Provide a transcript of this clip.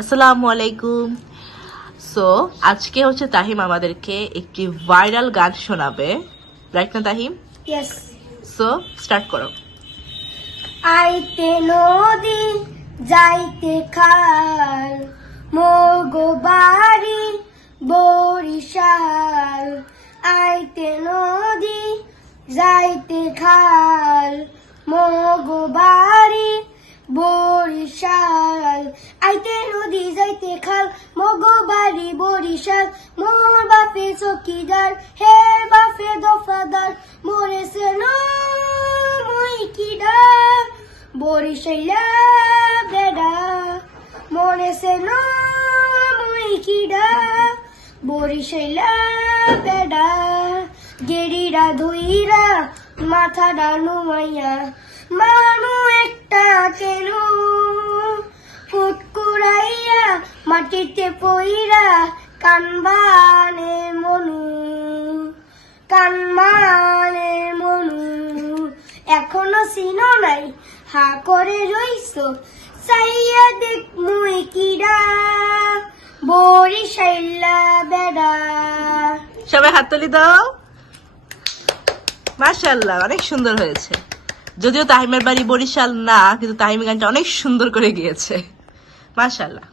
আসসালামু আলাইকুম। সো আজকে হচ্ছে তাহিম আমাদেরকে একটি ভাইরাল গান শোনাবে। রাইট না তাহিম? ইয়েস সো স্টার্ট করো। আইতে নদী যাইতে খাল মোগো বাড়ি বরিশাল। আইতে নদী যাইতে খাল মোগো বাড়ি বরিশাল আইতে নদী যাইতে খাল মোগো বাড়ি বরিশাল, মোর বাপে চকিদার, হে বাপে দফাদার মরেছে মই কিডা বরিশাইলা বেডা মরেছে মই কিডা বরিশাইলা বেডা গেরিরা ধুইরা মাথা ডানু মাইয়া মানু একটা মাটিতে পইরা কানবানে মনু কানমানে মনু। এখনও চিনো নাই, হা করে রইছ। চাইয়া দেখ মুই কিডা বরিশাইলা বেড়া। সবাই হাততালি দাও। মাশাল্লাহ অনেক সুন্দর হয়েছে। যদিও তাহিমের বাড়ি বরিশাল না, কিন্তু তাহিম গানটা অনেক সুন্দর করে গিয়েছে। মাশাল্লাহ